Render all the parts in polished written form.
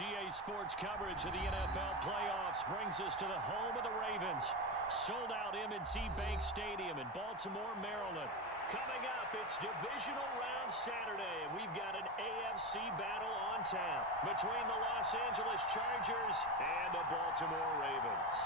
GA Sports coverage of the NFL playoffs brings us to the home of the Ravens. Sold out M&T Bank Stadium in Baltimore, Maryland. Coming up, it's divisional round Saturday, and we've got an AFC battle on tap between the Los Angeles Chargers and the Baltimore Ravens.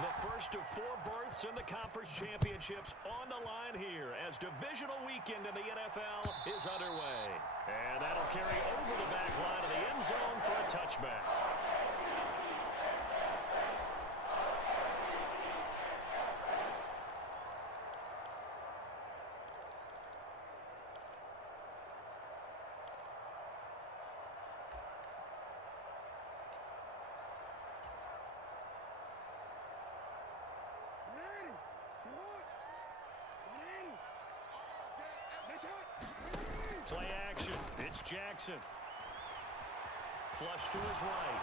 The first of 4 berths in the conference championships on the line here as divisional weekend in the NFL is underway. And that'll carry over the back line of the end zone for a touchback. Play action. It's Jackson. Flush to his right.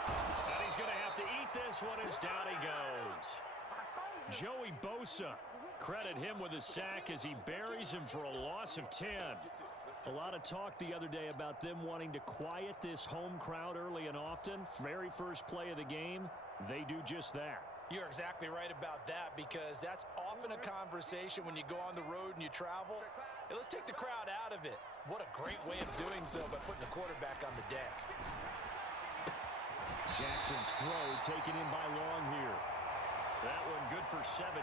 And he's going to have to eat this one as down he goes. Joey Bosa. Credit him with a sack as he buries him for a loss of 10. A lot of talk the other day about them wanting to quiet this home crowd early and often. Very first play of the game, they do just that. You're exactly right about that, because that's often a conversation when you go on the road and you travel. Hey, let's take the crowd out of it. What a great way of doing so by putting the quarterback on the deck. Jackson's throw taken in by Long here. That one good for 17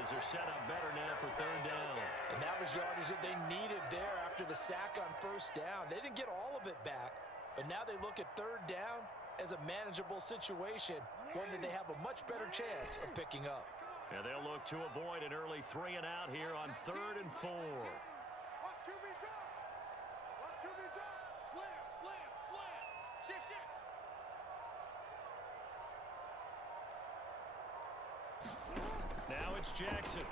as they're set up better now for third down. And that was yardage that they needed there after the sack on first down. They didn't get all of it back, but now they look at third down as a manageable situation, one that they have a much better chance of picking up. And they'll look to avoid an early 3 and out here on 3rd and 4. Now it's Jackson.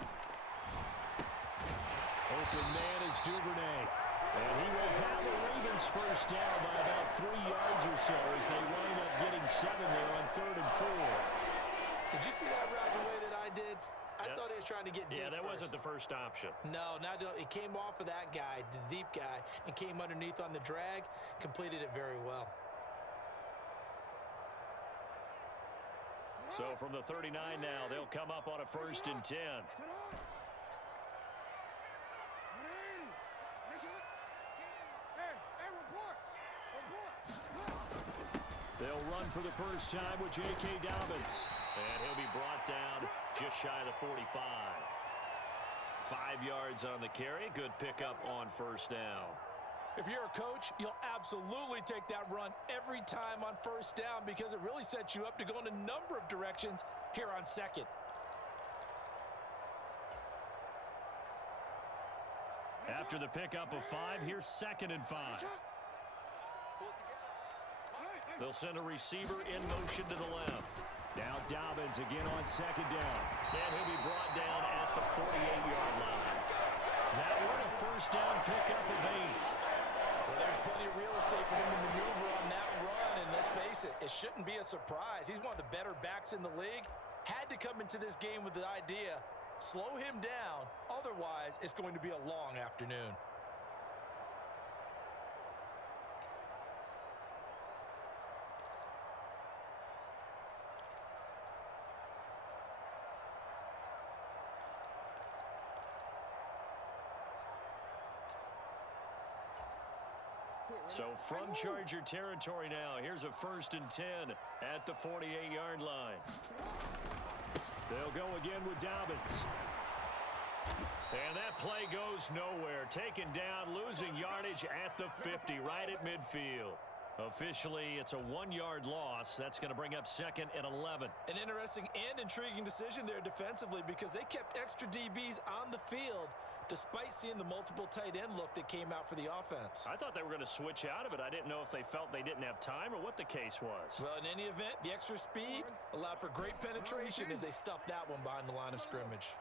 Open man is Duvernay. And he will have the Ravens first down by about 3 yards or so as they wind up getting 7 there on 3rd and 4. Did you see that route the way that I did? I thought he was trying to get deep. Yeah, that wasn't the first option. No, it came off of that guy, the deep guy, and came underneath on the drag, completed it very well. So from the 39 now, they'll come up on a 1st and 10. They'll run for the first time with J.K. Dobbins. And he'll be brought down just shy of the 45. 5 yards on the carry. Good pickup on first down. If you're a coach, you'll absolutely take that run every time on first down because it really sets you up to go in a number of directions here on 2nd. After the pickup of 5, here's 2nd and 5. They'll send a receiver in motion to the left. Now Dobbins again on 2nd down. And he'll be brought down at the 48-yard line. That one a first down pickup of 8. Well, there's plenty of real estate for him to maneuver on that run, and let's face it, it shouldn't be a surprise. He's one of the better backs in the league. Had to come into this game with the idea, slow him down, otherwise it's going to be a long afternoon. So from Charger territory now, here's a 1st and 10 at the 48-yard line. They'll go again with Dobbins. And that play goes nowhere. Taken down, losing yardage at the 50, right at midfield. Officially, it's a 1-yard loss. That's going to bring up 2nd and 11. An interesting and intriguing decision there defensively because they kept extra DBs on the field despite seeing the multiple tight end look that came out for the offense. I thought they were going to switch out of it. I didn't know if they felt they didn't have time or what the case was. Well, in any event, the extra speed allowed for great penetration as they stuffed that one behind the line of scrimmage.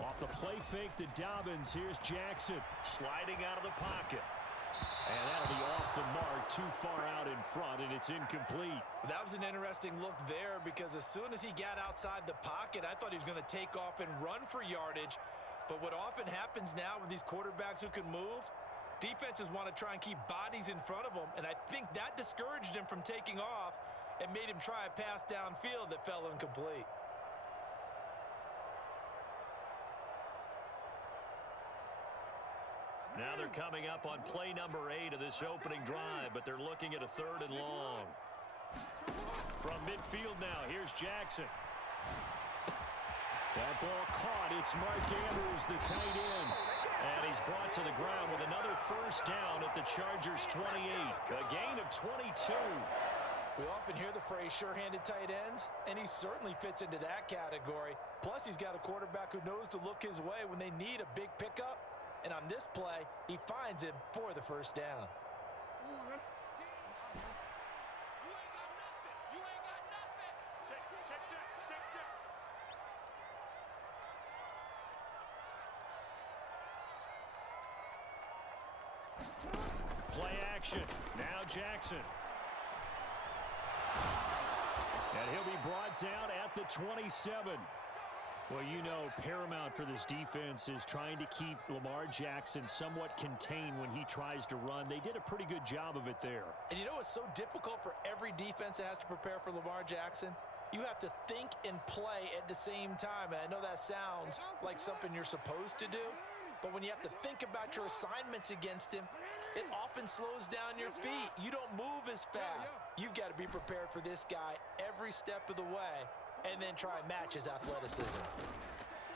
Off the play fake to Dobbins. Here's Jackson sliding out of the pocket. And that'll be off the mark, too far out in front, and it's incomplete. That was an interesting look there because as soon as he got outside the pocket, I thought he was going to take off and run for yardage. But what often happens now with these quarterbacks who can move, defenses want to try and keep bodies in front of them, and I think that discouraged him from taking off and made him try a pass downfield that fell incomplete. Now they're coming up on play number 8 of this opening drive, but they're looking at a 3rd and long. From midfield now, here's Jackson. That ball caught. It's Mark Andrews, the tight end. And he's brought to the ground with another first down at the Chargers' 28. A gain of 22. We often hear the phrase sure-handed tight ends, and he certainly fits into that category. Plus, he's got a quarterback who knows to look his way when they need a big pickup. And on this play, he finds him for the first down. Play action. Now Jackson. And he'll be brought down at the 27. Well, you know, paramount for this defense is trying to keep Lamar Jackson somewhat contained when he tries to run. They did a pretty good job of it there. And you know what's so difficult for every defense that has to prepare for Lamar Jackson? You have to think and play at the same time. And I know that sounds like something you're supposed to do, but when you have to think about your assignments against him, it often slows down your feet. You don't move as fast. You've got to be prepared for this guy every step of the way, and then try and match his athleticism.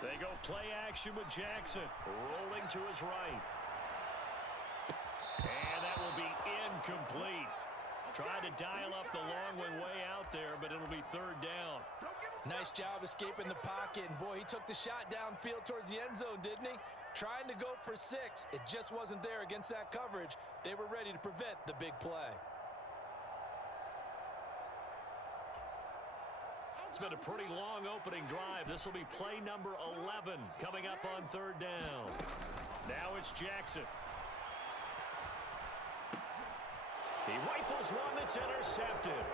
They go play action with Jackson, rolling to his right. And that will be incomplete. Tried to dial up the long one way out there, but it'll be 3rd down. Nice job escaping the pocket, and boy, he took the shot downfield towards the end zone, didn't he? Trying to go for 6. It just wasn't there against that coverage. They were ready to prevent the big play. It's been a pretty long opening drive. This will be play number 11 coming up on 3rd down. Now it's Jackson. He rifles one that's intercepted.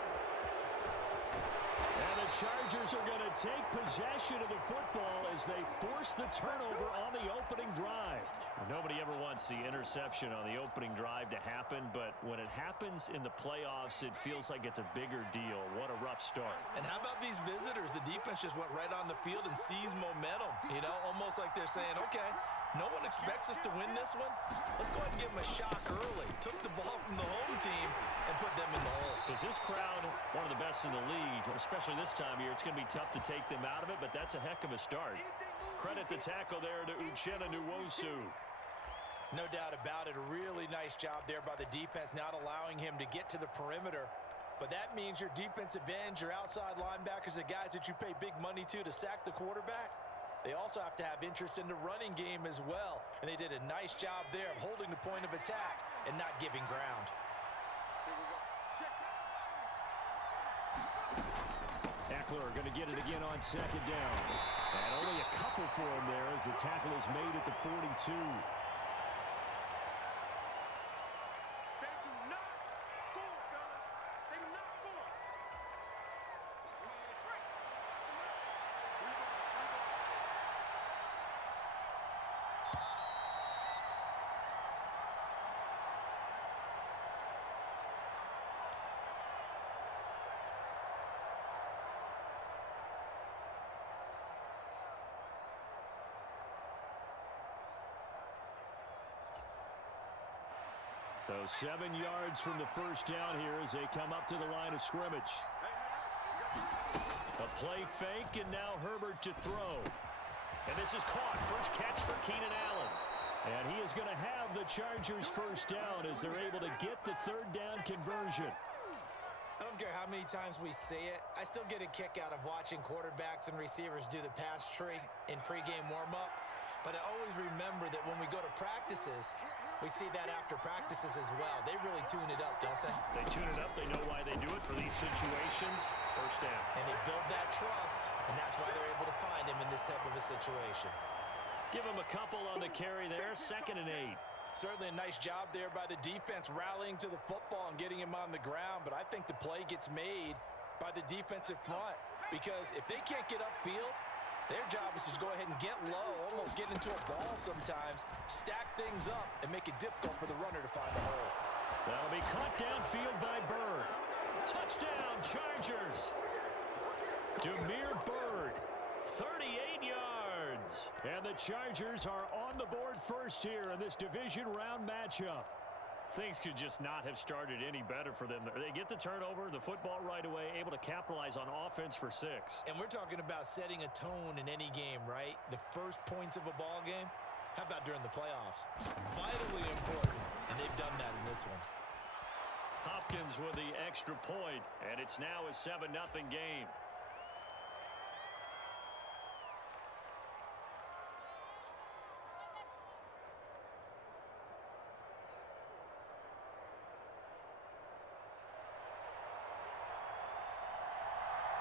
And the Chargers are going to take possession of the football as they force the turnover on the opening drive. Nobody ever wants the interception on the opening drive to happen, but when it happens in the playoffs, it feels like it's a bigger deal. What a rough start. And how about these visitors? The defense just went right on the field and seized momentum. You know, almost like they're saying, okay, no one expects us to win this one. Let's go ahead and give them a shock early. Took the ball from the home team and put them in the hole. Is this crowd one of the best in the league, especially this time of year? It's going to be tough to take them out of it, but that's a heck of a start. Credit the tackle there to Uchenna Nwosu. No doubt about it. A really nice job there by the defense, not allowing him to get to the perimeter. But that means your defensive ends, your outside linebackers, the guys that you pay big money to sack the quarterback, they also have to have interest in the running game as well. And they did a nice job there of holding the point of attack and not giving ground. Eckler going to get it again on 2nd down. And only a couple for him there as the tackle is made at the 42. So 7 yards from the first down here as they come up to the line of scrimmage. A play fake, and now Herbert to throw. And this is caught. First catch for Keenan Allen. And he is going to have the Chargers first down as they're able to get the 3rd down conversion. I don't care how many times we say it, I still get a kick out of watching quarterbacks and receivers do the pass tree in pregame warm-up. But I always remember that when we go to practices, we see that after practices as well. They really tune it up, don't they? They tune it up. They know why they do it for these situations. First down. And they build that trust, and that's why they're able to find him in this type of a situation. Give him a couple on the carry there. 2nd and 8. Certainly a nice job there by the defense rallying to the football and getting him on the ground, but I think the play gets made by the defensive front because if they can't get upfield, their job is to go ahead and get low, almost get into a ball sometimes, stack things up, and make it difficult for the runner to find a hole. That'll be caught downfield by Bird. Touchdown, Chargers. Demir Bird, 38 yards. And the Chargers are on the board first here in this division round matchup. Things could just not have started any better for them. They get the turnover, the football right away, able to capitalize on offense for 6. And we're talking about setting a tone in any game, right? The first points of a ball game. How about during the playoffs? Vitally important, and they've done that in this one. Hopkins with the extra point, and it's now a 7-0 game.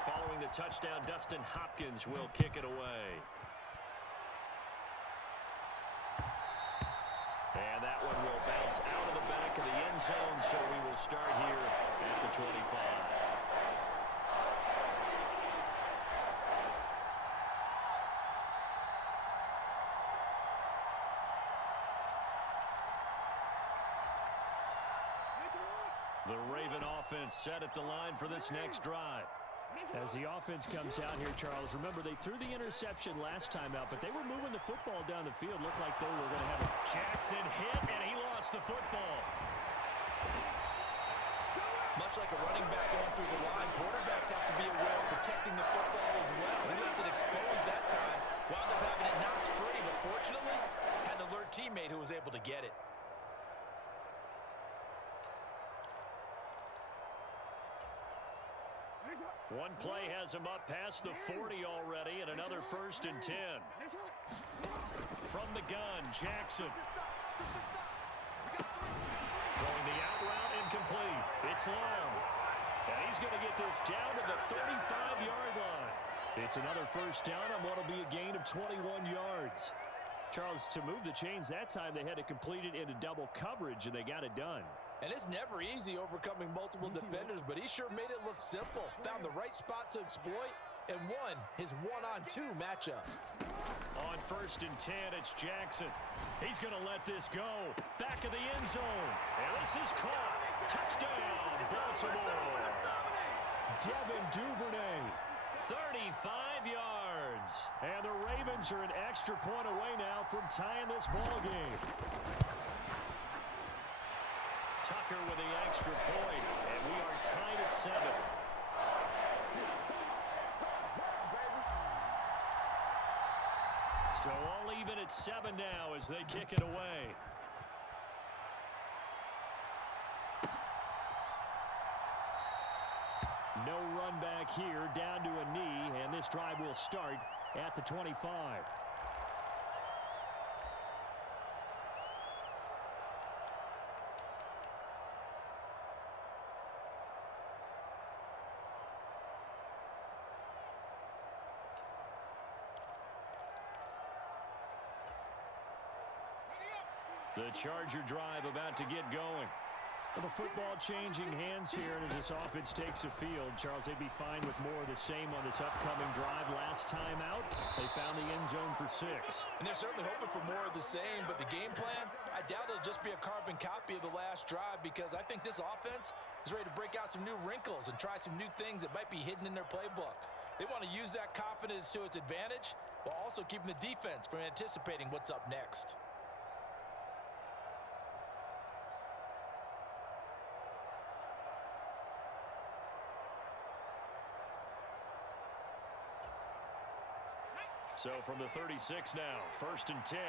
Following the touchdown, Dustin Hopkins will kick it away. And that one will bounce out of the back of the end zone, so we will start here at the 25. The Raven offense set at the line for this next drive. As the offense comes out here, Charles, remember they threw the interception last time out, but they were moving the football down the field. Looked like they were going to have it. Jackson hit, and he lost the football. Much like a running back going through the line, quarterbacks have to be aware of protecting the football as well. He left it exposed that time, wound up having it knocked free, but fortunately, had an alert teammate who was able to get it. One play has him up past the 40 already, and another 1st and 10. From the gun, Jackson. Throwing the out route, incomplete. It's long. And he's going to get this down to the 35-yard line. It's another 1st down on what will be a gain of 21 yards. Charles, to move the chains that time, they had to complete it into double coverage, and they got it done. And it's never easy overcoming multiple defenders, but he sure made it look simple. Found the right spot to exploit and won his one-on-2 matchup. On 1st and 10, it's Jackson. He's going to let this go. Back of the end zone. And this is caught. Touchdown, Baltimore. Devin Duvernay, 35 yards. And the Ravens are an extra point away now from tying this ball game. Tucker with the extra point, and we are tied at 7. So all even at 7 now as they kick it away. No run back here, down to a knee, and this drive will start at the 25. The Charger drive about to get going. Well, the football changing hands here, and as this offense takes the field, Charles, they'd be fine with more of the same on this upcoming drive. Last time out, they found the end zone for 6. And they're certainly hoping for more of the same, but the game plan, I doubt it'll just be a carbon copy of the last drive because I think this offense is ready to break out some new wrinkles and try some new things that might be hidden in their playbook. They want to use that confidence to its advantage while also keeping the defense from anticipating what's up next. So from the 36 now, 1st and 10.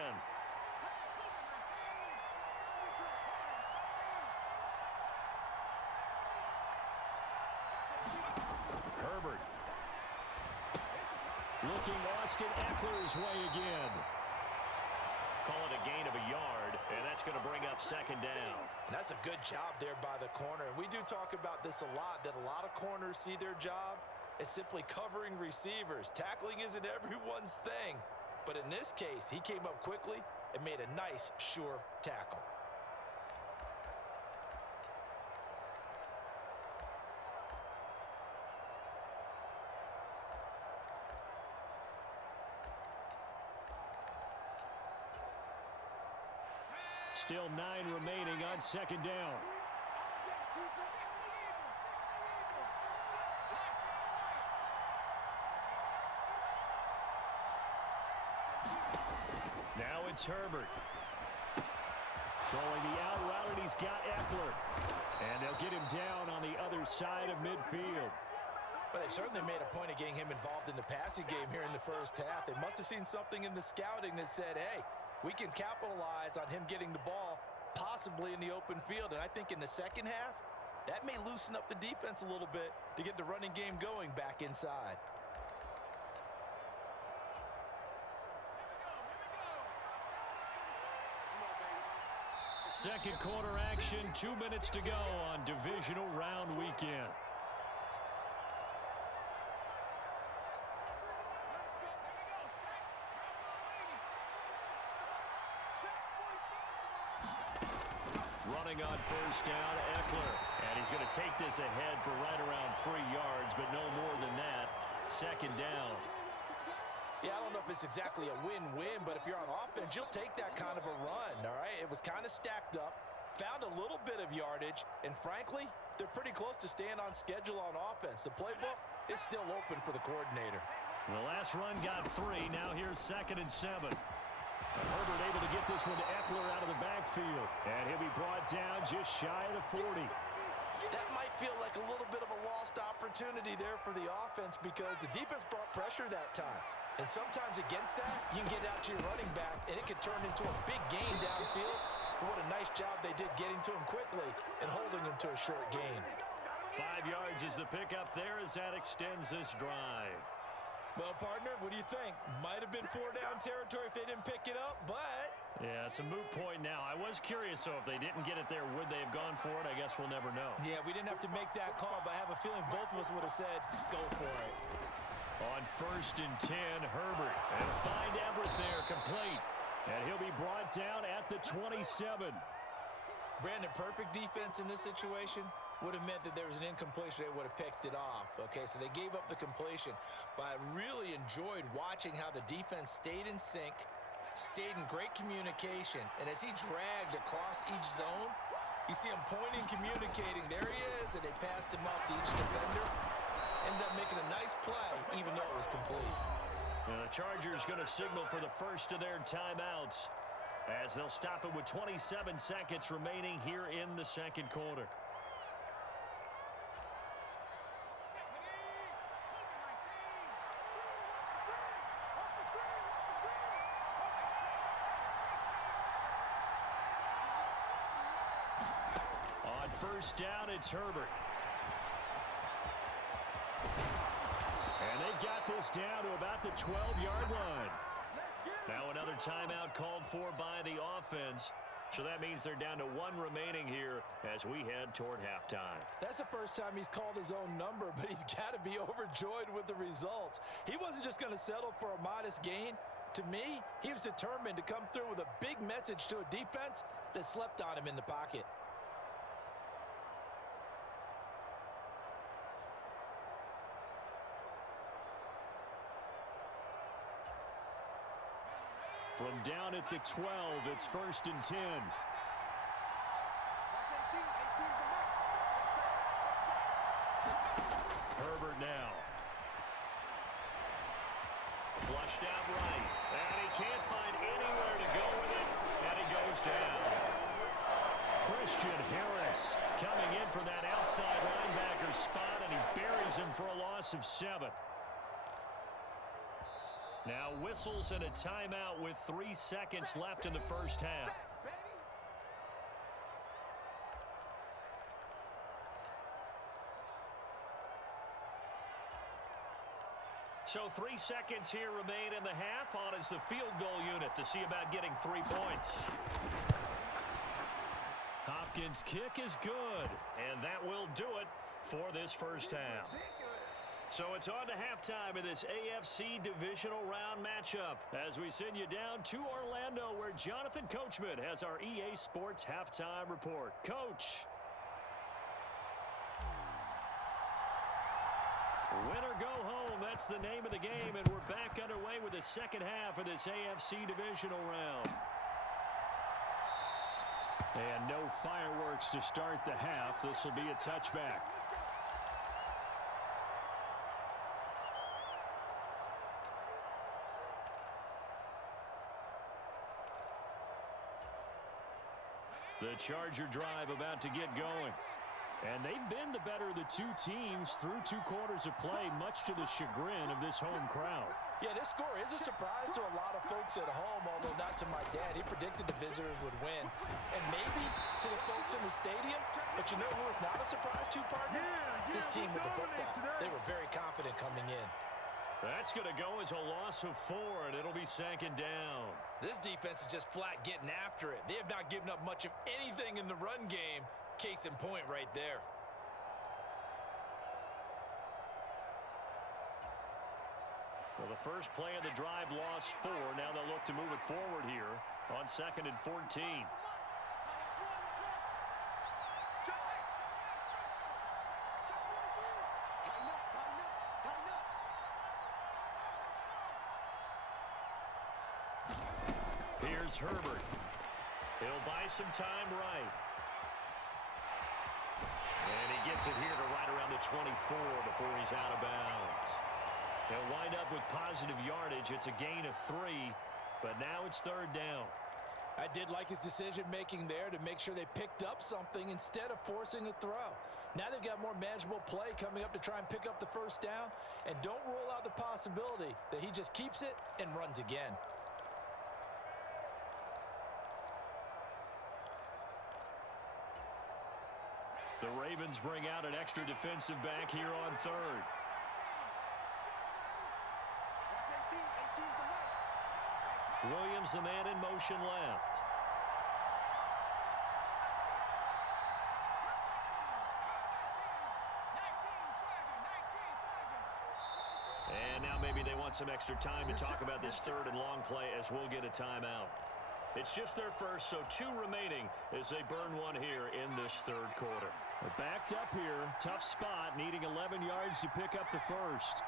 Herbert. Looking Austin Eckler's way again. Call it a gain of a yard, and that's going to bring up second down. And that's a good job there by the corner. And we do talk about this a lot, that a lot of corners see their job as simply covering receivers. Tackling isn't everyone's thing. But in this case, he came up quickly and made a nice, sure tackle. Still 9 remaining on second down. Now it's Herbert. Throwing the out route, and he's got Eckler. And they'll get him down on the other side of midfield. But they certainly made a point of getting him involved in the passing game here in the first half. They must have seen something in the scouting that said, hey, we can capitalize on him getting the ball possibly in the open field. And I think in the second half, that may loosen up the defense a little bit to get the running game going back inside. Second quarter action, 2 minutes to go on divisional round weekend. Running on first down, Eckler. And he's going to take this ahead for right around 3 yards, but no more than that. Second down. Yeah, I don't know if it's exactly a win-win, but if you're on offense, you'll take that kind of a run, all right? It was kind of stacked up, found a little bit of yardage, and frankly, they're pretty close to staying on schedule on offense. The playbook is still open for the coordinator. The last run got 3. Now here's 2nd and 7. Herbert able to get this one to Eckler out of the backfield. And he'll be brought down just shy of the 40. That might feel like a little bit of a lost opportunity there for the offense because the defense brought pressure that time. And sometimes against that, you can get out to your running back, and it could turn into a big gain downfield. But what a nice job they did getting to him quickly and holding him to a short gain. 5 yards is the pickup there as that extends this drive. Well, partner, what do you think? Might have been 4-down territory if they didn't pick it up, but... Yeah, it's a moot point now. I was curious, so if they didn't get it there, would they have gone for it? I guess we'll never know. Yeah, we didn't have to make that call, but I have a feeling both of us would have said, go for it. On 1st and 10, Herbert. And find Everett there, complete. And he'll be brought down at the 27. Brandon, perfect defense in this situation would have meant that there was an incompletion. They would have picked it off. Okay, so they gave up the completion. But I really enjoyed watching how the defense stayed in sync, stayed in great communication. And as he dragged across each zone, you see him pointing, communicating. There he is, and they passed him off to each defender. Ended up making a nice play, even though it was complete. And the Chargers going to signal for the first of their timeouts as they'll stop it with 27 seconds remaining here in the second quarter. On first down, it's Herbert. And they've got this down to about the 12-yard line. Now another timeout called for by the offense. So that means they're down to 1 remaining here as we head toward halftime. That's the first time he's called his own number, but he's got to be overjoyed with the results. He wasn't just going to settle for a modest gain. To me, he was determined to come through with a big message to a defense that slept on him in the pocket. From down at the 12, it's 1st and 10. Herbert now. Flushed out right. And he can't find anywhere to go with it. And it goes down. Christian Harris coming in for that outside linebacker spot, and he buries him for a loss of 7. Now whistles and a timeout with 3 seconds left in the first half. So 3 seconds here remain in the half. On is the field goal unit to see about getting 3 points. Hopkins' kick is good, and that will do it for this first half. So it's on to halftime in this AFC Divisional Round matchup as we send you down to Orlando where Jonathan Coachman has our EA Sports Halftime Report. Coach. Win or go home, that's the name of the game, and we're back underway with the second half of this AFC Divisional Round. And no fireworks to start the half. This will be a touchback. The Charger drive about to get going. And they've been the better of the two teams through 2 quarters of play, much to the chagrin of this home crowd. Yeah, this score is a surprise to a lot of folks at home, although not to my dad. He predicted the visitors would win. And maybe to the folks in the stadium, but you know who is not a surprise to, partner? This team with the football. They were very confident coming in. That's going to go as a loss of 4, and it'll be second down. This defense is just flat getting after it. They have not given up much of anything in the run game. Case in point right there. Well, the first play of the drive lost 4. Now they'll look to move it forward here on 2nd and 14. Here's Herbert. He'll buy some time right. And he gets it here to right around the 24 before he's out of bounds. They'll wind up with positive yardage. It's a gain of 3, but now it's 3rd down. I did like his decision-making there to make sure they picked up something instead of forcing a throw. Now they've got more manageable play coming up to try and pick up the first down, and don't rule out the possibility that he just keeps it and runs again. The Ravens bring out an extra defensive back here on 3rd. Williams, the man in motion left. And now maybe they want some extra time to talk about this 3rd and long play as we'll get a timeout. It's just their first, so 2 remaining as they burn 1 here in this 3rd quarter. They're backed up here. Tough spot, needing 11 yards to pick up the first.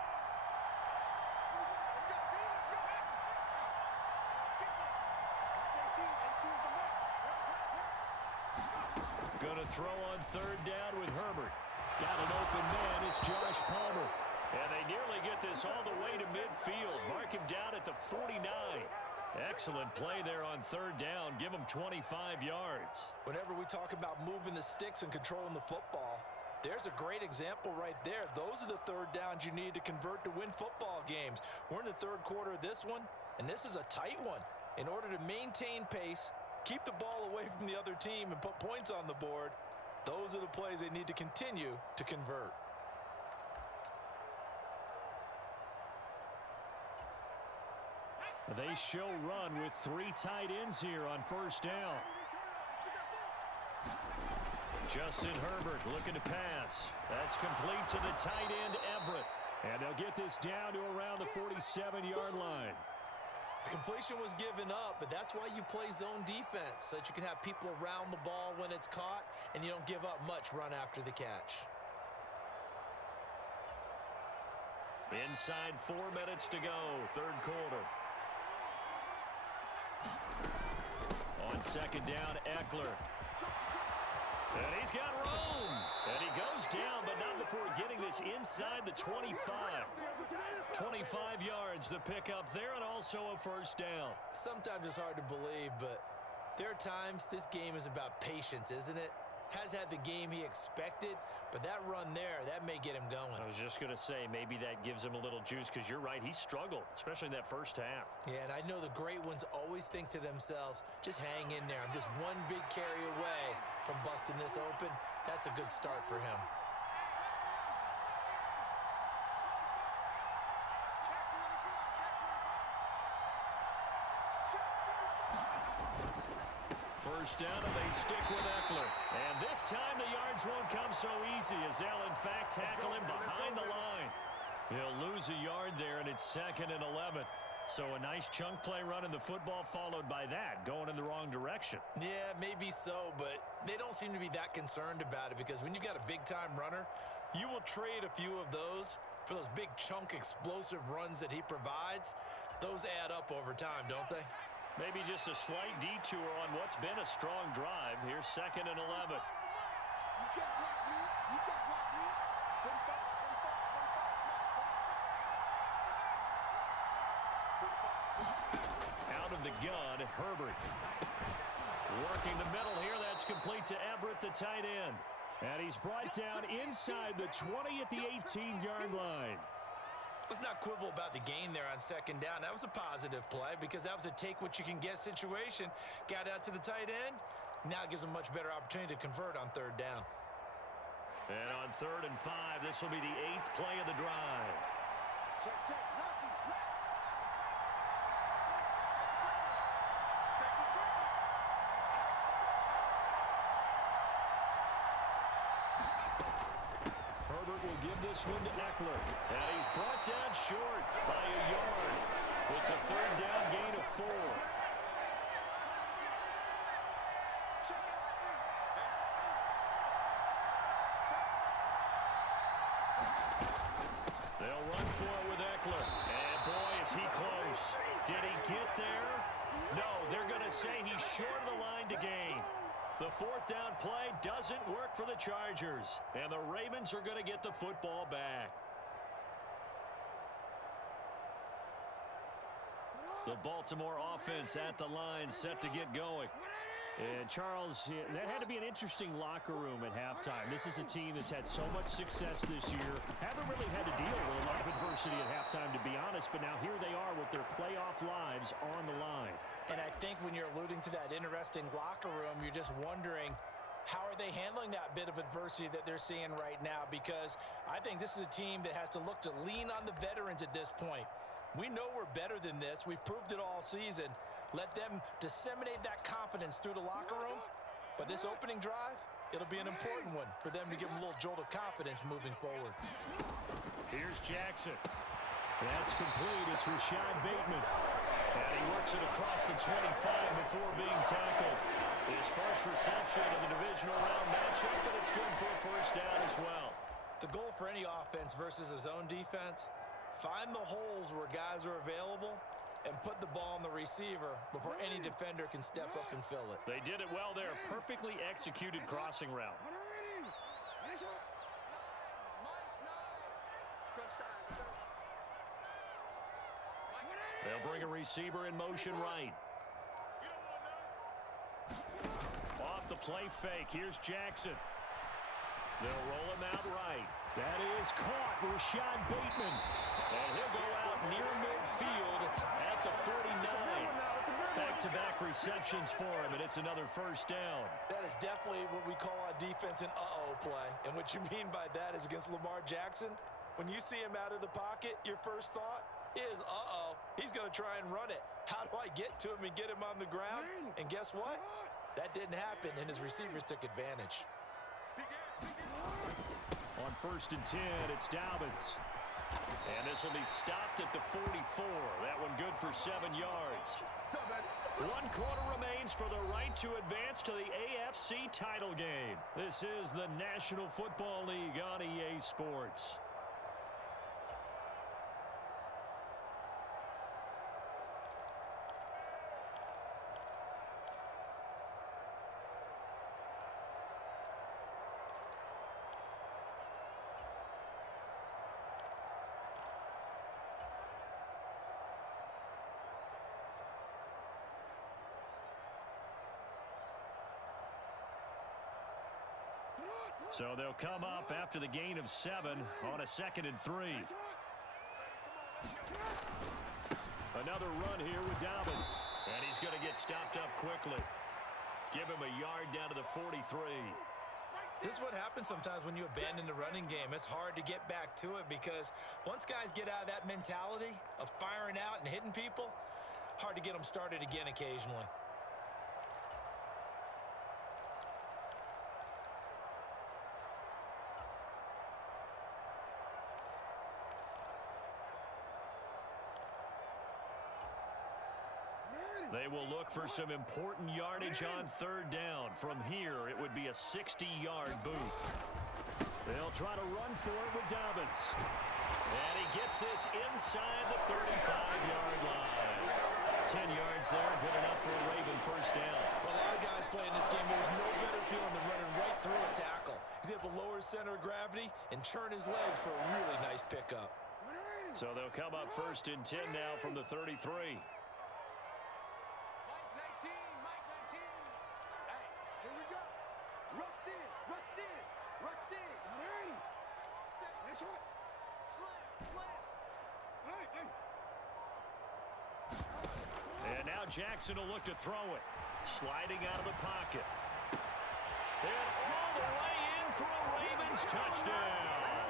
Going to throw on 3rd down with Herbert. Got an open man. It's Josh Palmer. And they nearly get this all the way to midfield. Mark him down at the 49. Excellent play there on 3rd down. Give him 25 yards. Whenever we talk about moving the sticks and controlling the football, there's a great example right there. Those are the 3rd downs you need to convert to win football games. We're in the 3rd quarter of this one, and this is a tight one. In order to maintain pace, keep the ball away from the other team, and put points on the board, those are the plays they need to continue to convert. They show run with 3 tight ends here on 1st down. Justin Herbert looking to pass. That's complete to the tight end, Everett. And they'll get this down to around the 47-yard line. The completion was given up, but that's why you play zone defense, so that you can have people around the ball when it's caught, and you don't give up much run after the catch. Inside 4 minutes to go, 3rd quarter. On 2nd down, Eckler. And he's got room. And he goes down, but not before getting this inside the 25. 25 yards the pickup there, and also a 1st down. Sometimes it's hard to believe, but there are times this game is about patience, isn't it? Has had the game he expected, but that run there, that may get him going. I was just going to say, maybe that gives him a little juice, because you're right, he struggled, especially in that 1st half. Yeah, and I know the great ones always think to themselves, just hang in there. I'm just one big carry away from busting this open. That's a good start for him. first down, and they stick with Eckler. And this time the yards won't come so easy as they'll, in fact, tackle him behind the line. He'll lose a yard there, and it's 2nd and 11. So a nice chunk play running the football followed by that, going in the wrong direction. Yeah, maybe so, but they don't seem to be that concerned about it because when you got a big-time runner, you will trade a few of those for those big chunk explosive runs that he provides. Those add up over time, don't they? Maybe just a slight detour on what's been a strong drive. Here's 2nd and 11. Out of the gun, Herbert. Working the middle here. That's complete to Everett, the tight end. And he's brought down inside the 20 at the 18-yard line. Let's not quibble about the gain there on 2nd down. That was a positive play because that was a take-what-you-can-get situation. Got out to the tight end. Now it gives them much better opportunity to convert on 3rd down. And on 3rd and 5, this will be the 8th play of the drive. Check, check. Herbert will give this one to Eckler. And he's brought down short by a yard. It's a 3rd down gain of 4. They'll run for it with Eckler. And boy, is he close. Did he get there? No, they're going to say he's short of the line to gain. The 4th down play doesn't work for the Chargers. And the Ravens are going to get the football back. The Baltimore offense at the line set to get going. And Charles, that had to be an interesting locker room at halftime. This is a team that's had so much success this year. Haven't really had to deal with a lot of adversity at halftime, to be honest. But now here they are with their playoff lives on the line. And I think when you're alluding to that interesting locker room, you're just wondering, how are they handling that bit of adversity that they're seeing right now? Because I think this is a team that has to look to lean on the veterans at this point. We know we're better than this. We've proved it all season. Let them disseminate that confidence through the locker room. But this opening drive, it'll be an important one for them to give them a little jolt of confidence moving forward. Here's Jackson. That's complete. It's Rashad Bateman. And he works it across the 25 before being tackled. His first reception of the divisional round matchup, but it's good for a 1st down as well. The goal for any offense versus a zone defense, find the holes where guys are available and put the ball on the receiver before any defender can step up and fill it. They did it well there. Perfectly executed crossing route. They'll bring a receiver in motion right. Off the play fake. Here's Jackson. They'll roll him out right. That is caught. Rashad Bateman. And he'll go out near midfield at the 49. Back-to-back receptions for him, and it's another 1st down. That is definitely what we call on defense an uh-oh play. And what you mean by that is against Lamar Jackson, when you see him out of the pocket, your first thought is, uh-oh, he's going to try and run it. How do I get to him and get him on the ground? And guess what? That didn't happen, and his receivers took advantage. On 1st and 10, it's Dobbins. And this will be stopped at the 44. That one good for 7 yards. 1 quarter remains for the right to advance to the AFC title game. This is the National Football League on EA Sports. So they'll come up after the gain of 7 on a 2nd and 3. Another run here with Dobbins. And he's going to get stopped up quickly. Give him a yard down to the 43. This is what happens sometimes when you abandon the running game. It's hard to get back to it because once guys get out of that mentality of firing out and hitting people, hard to get them started again occasionally. They will look for some important yardage on third down. From here, it would be a 60-yard boot. They'll try to run for it with Dobbins. And he gets this inside the 35-yard line. 10 yards there, good enough for a Raven first down. For a lot of guys playing this game, there's no better feeling than running right through a tackle. He's able to lower his center of gravity and churn his legs for a really nice pickup. So they'll come up first and 10 now from the 33. And now Jackson will look to throw it. Sliding out of the pocket. And all the way in for a Ravens touchdown.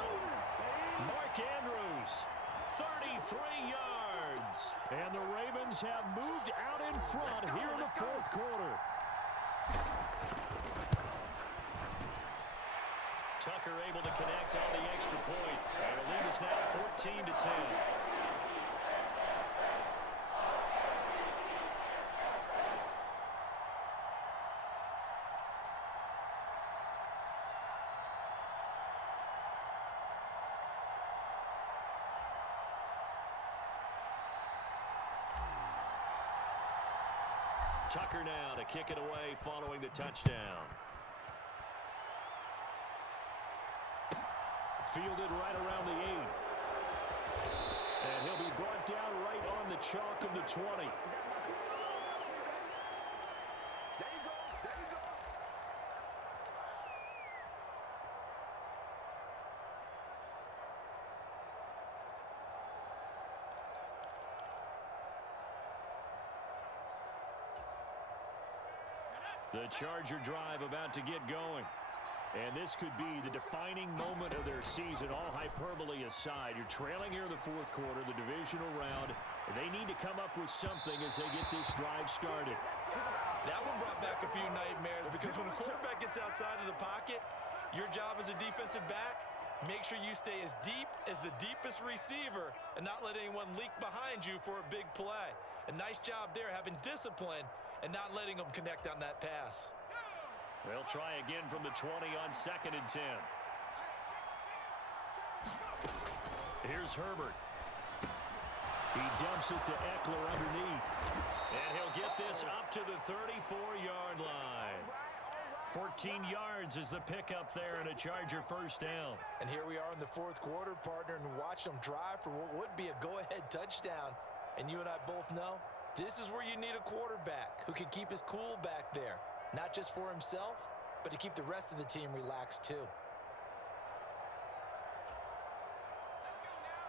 Mark Andrews, 33 yards. And the Ravens have moved out in front here in the fourth quarter. Tucker able to connect on the extra point. And the lead is now 14-10. Tucker now to kick it away following the touchdown. Fielded right around the 8. And he'll be brought down right on the chalk of the 20. There you go. There you go. The Charger drive about to get going. And this could be the defining moment of their season, all hyperbole aside. You're trailing here in the fourth quarter, the divisional round. And they need to come up with something as they get this drive started. That one brought back a few nightmares because when a quarterback gets outside of the pocket, your job as a defensive back, make sure you stay as deep as the deepest receiver and not let anyone leak behind you for a big play. A nice job there having discipline and not letting them connect on that pass. They'll try again from the 20 on 2nd and 10. Here's Herbert. He dumps it to Eckler underneath. And he'll get this up to the 34-yard line. 14 yards is the pickup there and a Charger first down. And here we are in the fourth quarter, partner, and watch them drive for what would be a go-ahead touchdown. And you and I both know this is where you need a quarterback who can keep his cool back there. Not just for himself, but to keep the rest of the team relaxed too.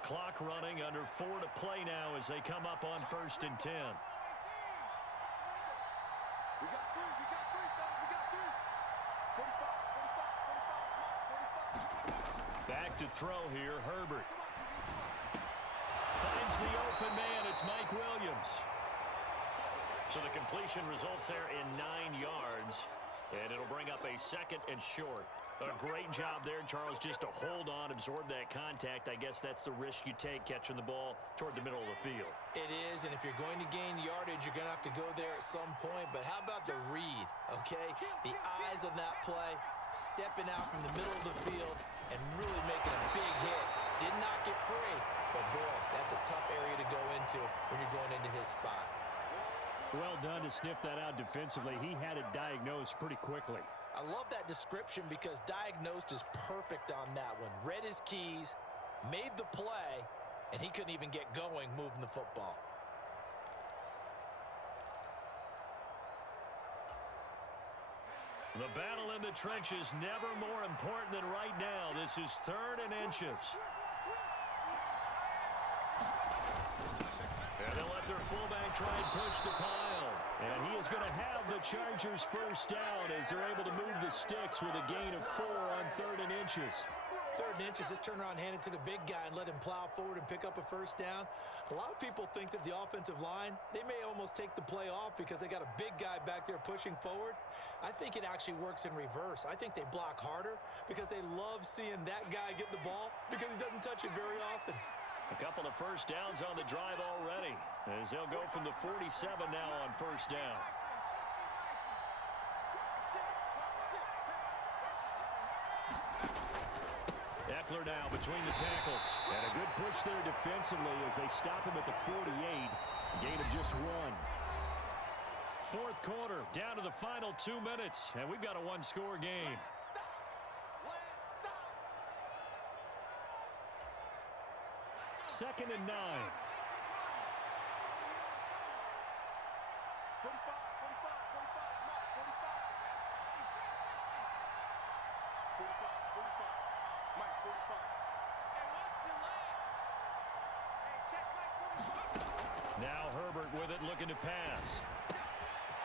Clock running, under 4 to play now as they come up on 1st and 10. We got three, fellas. We got three. 45. Back to throw here, Herbert. Finds the open man, it's Mike Williams. So the completion results there in 9 yards. And it'll bring up a 2nd and short. A great job there, Charles, just to hold on, absorb that contact. I guess that's the risk you take catching the ball toward the middle of the field. It is, and if you're going to gain yardage, you're going to have to go there at some point. But how about the read, okay? The eyes of that play, stepping out from the middle of the field and really making a big hit. Did not get free, but boy, that's a tough area to go into when you're going into his spot. Well done to sniff that out defensively. He had it diagnosed pretty quickly. I love that description because diagnosed is perfect on that one. Read his keys, made the play, and he couldn't even get going moving the football. The battle in the trenches never more important than right now. This is 3rd and inches. And they'll let their fullback try and push the pile. And he is going to have the Chargers first down as they're able to move the sticks with a gain of 4 on 3rd and inches. 3rd and inches, just turn around, hand it to the big guy and let him plow forward and pick up a first down. A lot of people think that the offensive line, they may almost take the play off because they got a big guy back there pushing forward. I think it actually works in reverse. I think they block harder because they love seeing that guy get the ball because he doesn't touch it very often. A couple of first downs on the drive already, as they'll go from the 47 now on first down. Eckler now between the tackles. And a good push there defensively as they stop him at the 48. Gain of just 1. Fourth quarter, down to the final 2 minutes, and we've got a one-score game. Second and 9. 45, Mike, 45. Now Herbert with it, looking to pass.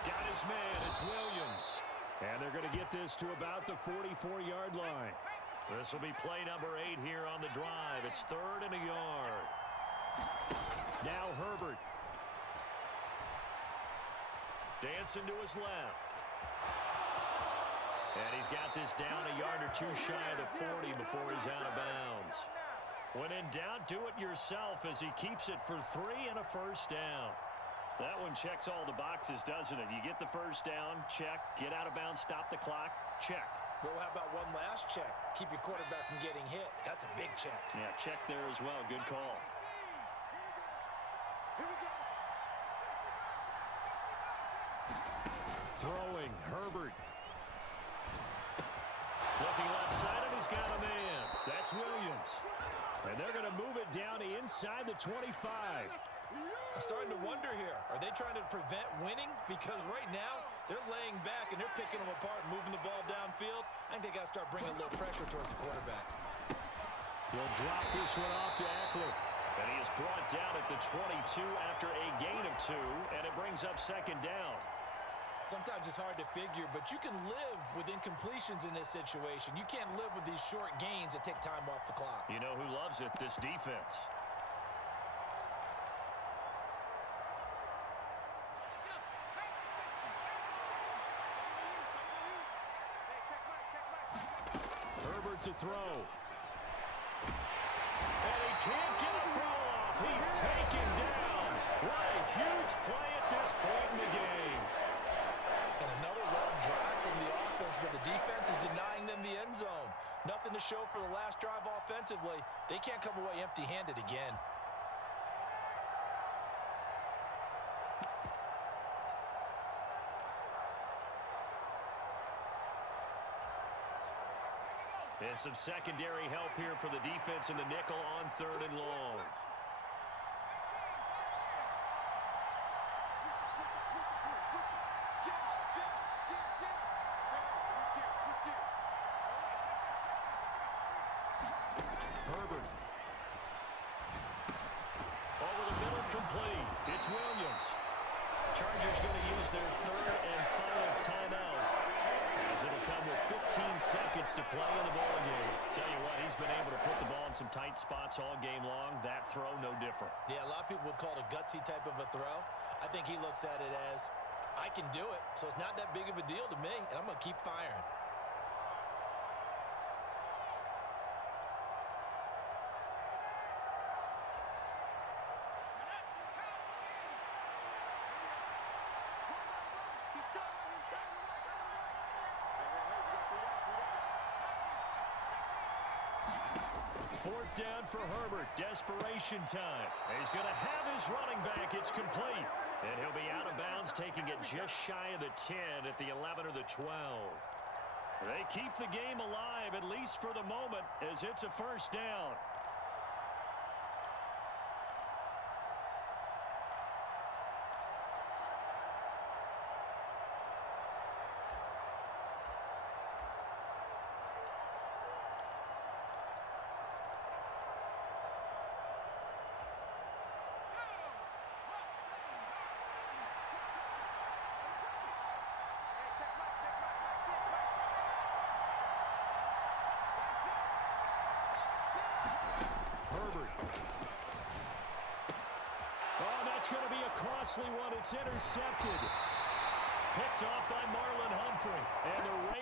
Got his man, it's Williams. And they're going to get this to about the 44-yard line. This will be play number 8 here on the drive. It's 3rd and a yard. Now Herbert. Dancing to his left. And he's got this down a yard or 2 shy of the 40 before he's out of bounds. When in doubt, do it yourself as he keeps it for 3 and a first down. That one checks all the boxes, doesn't it? You get the first down, check. Get out of bounds, stop the clock, check. Well, how about one last check? Keep your quarterback from getting hit. That's a big check. Yeah, check there as well. Good call. Throwing, Herbert. Looking left side, and he's got a man. That's Williams. And they're going to move it down to inside the 25. I'm starting to wonder here. Are they trying to prevent winning? Because right now, they're laying back and they're picking them apart, moving the ball downfield. I think they got to start bringing a little pressure towards the quarterback. He'll drop this one off to Eckler. And he is brought down at the 22 after a gain of 2, and it brings up second down. Sometimes it's hard to figure, but you can live with incompletions in this situation. You can't live with these short gains that take time off the clock. You know who loves it? This defense. Herbert to throw. And he can't get a throw off. He's taken down. What a huge play at this point in the game. And another long drive from the offense, but the defense is denying them the end zone. Nothing to show for the last drive offensively. They can't come away empty-handed again. And some secondary help here for the defense in the nickel on 3rd and long. Herbert. Over the middle, complete. It's Williams. Chargers going to use their 3rd and final timeout, as it'll come with 15 seconds to play in the ball game. Tell you what, he's been able to put the ball in some tight spots all game long. That throw, no different. Yeah, a lot of people would call it a gutsy type of a throw. I think he looks at it as, I can do it, so it's not that big of a deal to me, and I'm going to keep firing. Fourth down for Herbert. Desperation time. He's going to have his running back. It's complete. And he'll be out of bounds, taking it just shy of the 10 at the 11 or the 12. They keep the game alive, at least for the moment, as it's a first down. Oh, that's going to be a costly one. It's intercepted. Picked off by Marlon Humphrey. And the